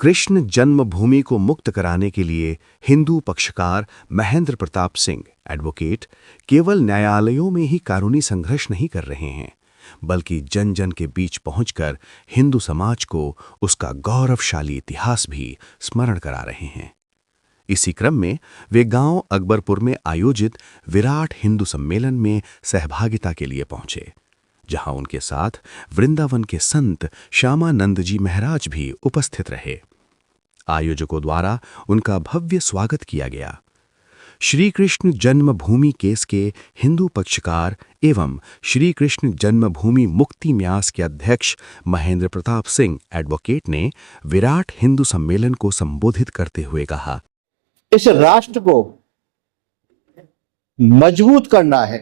कृष्ण जन्मभूमि को मुक्त कराने के लिए हिंदू पक्षकार महेंद्र प्रताप सिंह एडवोकेट केवल न्यायालयों में ही कानूनी संघर्ष नहीं कर रहे हैं, बल्कि जन जन के बीच पहुंचकर हिंदू समाज को उसका गौरवशाली इतिहास भी स्मरण करा रहे हैं। इसी क्रम में वे गांव अकबरपुर में आयोजित विराट हिंदू सम्मेलन में सहभागिता के लिए पहुंचे, जहां उनके साथ वृंदावन के संत श्यामानंद जी महाराज भी उपस्थित रहे। आयोजकों द्वारा उनका भव्य स्वागत किया गया। श्री कृष्ण जन्मभूमि केस के हिंदू पक्षकार एवं श्री कृष्ण जन्मभूमि मुक्ति न्यास के अध्यक्ष महेंद्र प्रताप सिंह एडवोकेट ने विराट हिंदू सम्मेलन को संबोधित करते हुए कहा, इस राष्ट्र को मजबूत करना है,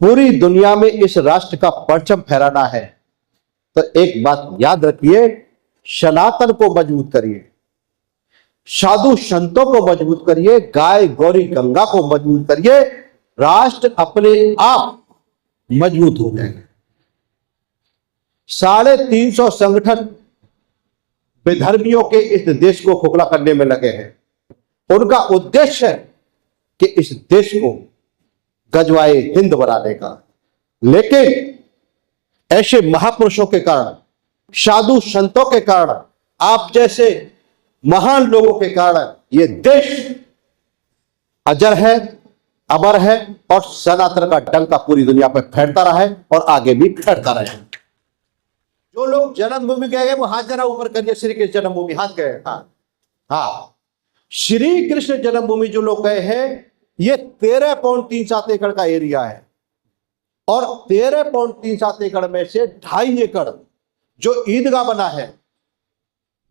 पूरी दुनिया में इस राष्ट्र का परचम फहराना है, तो एक बात याद रखिए, सनातन को मजबूत करिए, साधु संतों को मजबूत करिए, गाय गौरी गंगा को मजबूत करिए, राष्ट्र अपने आप मजबूत हो जाएगा। 350 संगठन विधर्मियों के इस देश को खोखला करने में लगे हैं। उनका उद्देश्य है कि इस देश को गजवाए हिंद बनाने का, लेकिन ऐसे महापुरुषों के कारण, साधु संतों के कारण, आप जैसे महान लोगों के कारण ये देश अजर है, अमर है और सनातन का डंका पूरी दुनिया पर फैलता रहा है और आगे भी फैलता रहे। जो लोग जन्मभूमि गए हैं वो हाथ जरा ऊपर करिए। श्री कृष्ण जन्मभूमि, हाथ गए। हाँ, श्री कृष्ण जन्मभूमि जो लोग गए हैं, ये 13.37 एकड़ का एरिया है और 13.37 एकड़ में से 2.5 एकड़ जो ईदगाह बना है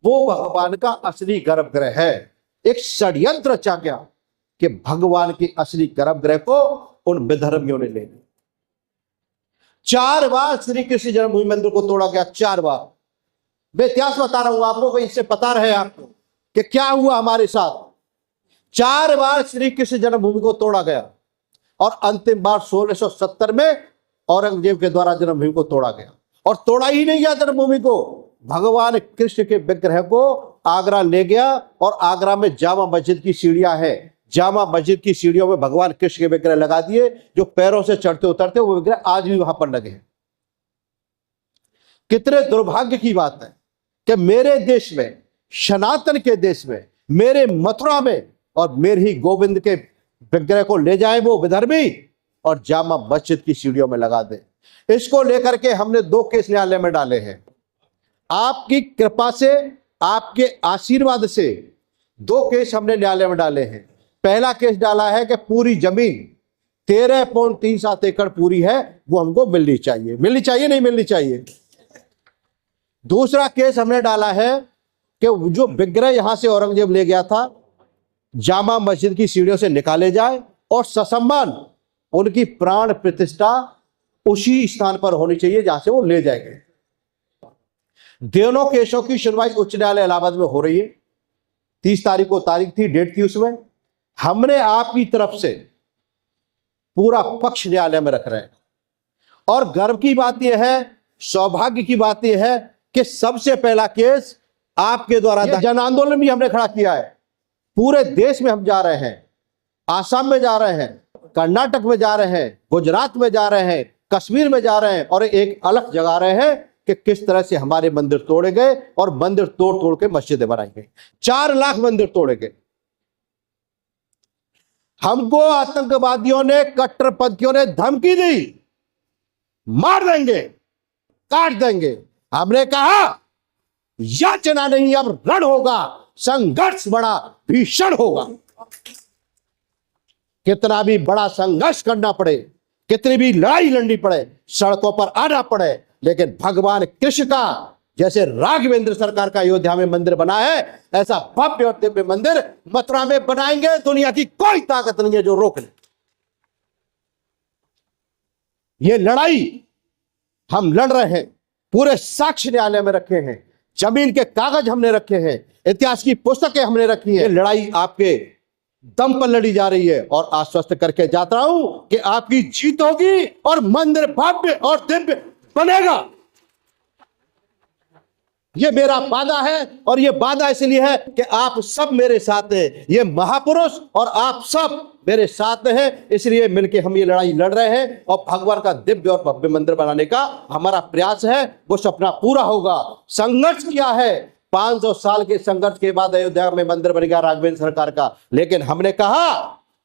वो भगवान का असली गर्भगृह है। एक षड्यंत्र रचा गया कि भगवान की असली गर्भगृह को उन विधर्मियों ने ले लिया। 4 बार श्री कृष्ण जन्मभूमि मंदिर को तोड़ा गया, 4 बार। मैं इतिहास बता रहा हूं आपको, इससे पता रहे आपको कि क्या हुआ हमारे साथ। 4 बार श्री कृष्ण जन्मभूमि को तोड़ा गया और अंतिम बार 1670 में औरंगजेब के द्वारा जन्मभूमि को तोड़ा गया। और तोड़ा ही नहीं गया जन्मभूमि को, भगवान कृष्ण के विग्रह को आगरा ले गया और आगरा में जामा मस्जिद की सीढ़ियां हैं, जामा मस्जिद की सीढ़ियों में भगवान कृष्ण के विग्रह लगा दिए, जो पैरों से चढ़ते उतरते वो विग्रह आज भी वहां पर लगे हैं। कितने दुर्भाग्य की बात है कि मेरे देश में, सनातन के देश में, मेरे मथुरा में और मेरे ही गोविंद के विग्रह को ले जाए वो विधर्मी और जामा मस्जिद की सीढ़ियों में लगा दे। इसको लेकर के हमने 2 केस न्यायालय में डाले हैं। आपकी कृपा से, आपके आशीर्वाद से 2 केस हमने न्यायालय में डाले हैं। पहला केस डाला है कि पूरी जमीन 13.37 एकड़ पूरी है, वो हमको मिलनी चाहिए। मिलनी चाहिए, नहीं मिलनी चाहिए। दूसरा केस हमने डाला है कि जो विग्रह यहां से औरंगजेब ले गया था, जामा मस्जिद की सीढ़ियों से निकाले जाए और ससम्मान उनकी प्राण प्रतिष्ठा उसी स्थान पर होनी चाहिए जहां से वो ले जाएंगे। दोनों केसों की सुनवाई उच्च न्यायालय इलाहाबाद में हो रही है। 30 तारीख को तारीख थी, डेट थी, उसमें हमने आपकी तरफ से पूरा पक्ष न्यायालय में रख रहे हैं। और गर्व की बात यह है, सौभाग्य की बात यह है कि सबसे पहला केस आपके द्वारा जन आंदोलन भी हमने खड़ा किया है। पूरे देश में हम जा रहे हैं, आसाम में जा रहे हैं, कर्नाटक में जा रहे हैं, गुजरात में जा रहे हैं, कश्मीर में जा रहे हैं और एक अलग जगा रहे हैं कि किस तरह से हमारे मंदिर तोड़े गए और मंदिर तोड़ तोड़ के मस्जिदें बनाई गई। 4 लाख मंदिर तोड़े गए। हमको आतंकवादियों ने, कट्टरपंथियों ने धमकी दी, मार देंगे, काट देंगे। हमने कहा याचना नहीं, अब रण होगा, संघर्ष बड़ा भीषण होगा। कितना भी बड़ा संघर्ष करना पड़े, कितनी भी लड़ाई लड़नी पड़े, सड़कों पर आना पड़े, लेकिन भगवान कृष्ण का जैसे राघवेंद्र सरकार का अयोध्या में मंदिर बना है, ऐसा भव्य और दिव्य मंदिर मथुरा में बनाएंगे। दुनिया की कोई ताकत नहीं है जो रोक ले। ये लड़ाई हम लड़ रहे हैं, पूरे साक्ष्य न्यायालय में रखे हैं, जमीन के कागज हमने रखे हैं, इतिहास की पुस्तकें हमने रखी हैं। लड़ाई आपके दम पर लड़ी जा रही है और आश्वस्त करके जाता हूं कि आपकी जीत होगी और मंदिर भव्य और दिव्य बनेगा। ये मेरा वादा है और ये वादा इसलिए है कि आप सब मेरे साथ हैं, ये महापुरुष और आप सब मेरे साथ हैं, इसलिए मिलके हम ये लड़ाई लड़ रहे हैं और भगवान का दिव्य और भव्य मंदिर बनाने का हमारा प्रयास है, वो सपना पूरा होगा। संघर्ष किया है, 500 साल के संघर्ष के बाद अयोध्या में मंदिर बनेगा राघवेंद्र सरकार का, लेकिन हमने कहा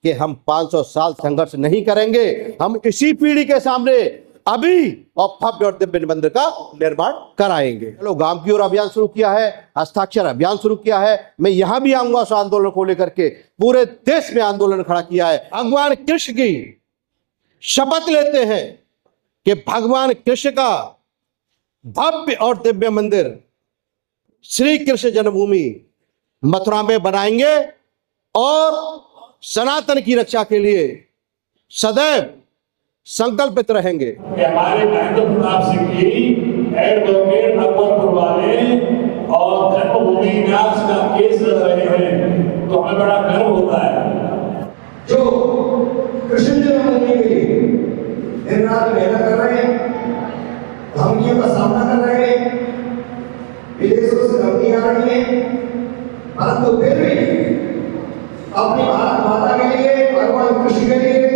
कि हम 500 साल संघर्ष नहीं करेंगे, हम इसी पीढ़ी के सामने अभी और भव्य और दिव्य मंदिर का निर्माण कराएंगे। चलो, गांव की ओर अभियान शुरू किया है, हस्ताक्षर अभियान शुरू किया है, मैं यहां भी आऊंगा उस आंदोलन को लेकर के, पूरे देश में आंदोलन खड़ा किया है। भगवान कृष्ण की शपथ लेते हैं कि भगवान कृष्ण का भव्य और दिव्य मंदिर श्री कृष्ण जन्मभूमि मथुरा में बनाएंगे और सनातन की रक्षा के लिए सदैव संकल्पित रहेंगे। हमारे महेंद्र प्रताप सिंह जी एडवोकेट अकबरपुर वाले और जन्मभूमि न्यास का केस लड़ रहे हैं, तो हमें बड़ा गर्व होता है। जो कृष्ण जन्मभूमि के लिए दिन रात मेहनत कर रहे हैं, धमकियों का सामना कर रहे हैं, विदेशों से धमकी आ रही है, परंतु फिर भी अपनी भारत माता के लिए, भगवान कृष्ण के लिए,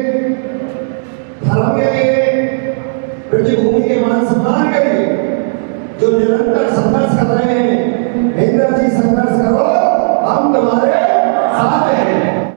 धर्म के लिए, पृथ्वी भूमि के मान सम्मान के लिए जो निरंतर संघर्ष कर रहे हैं, महेंद्र जी संघर्ष करो, हम तुम्हारे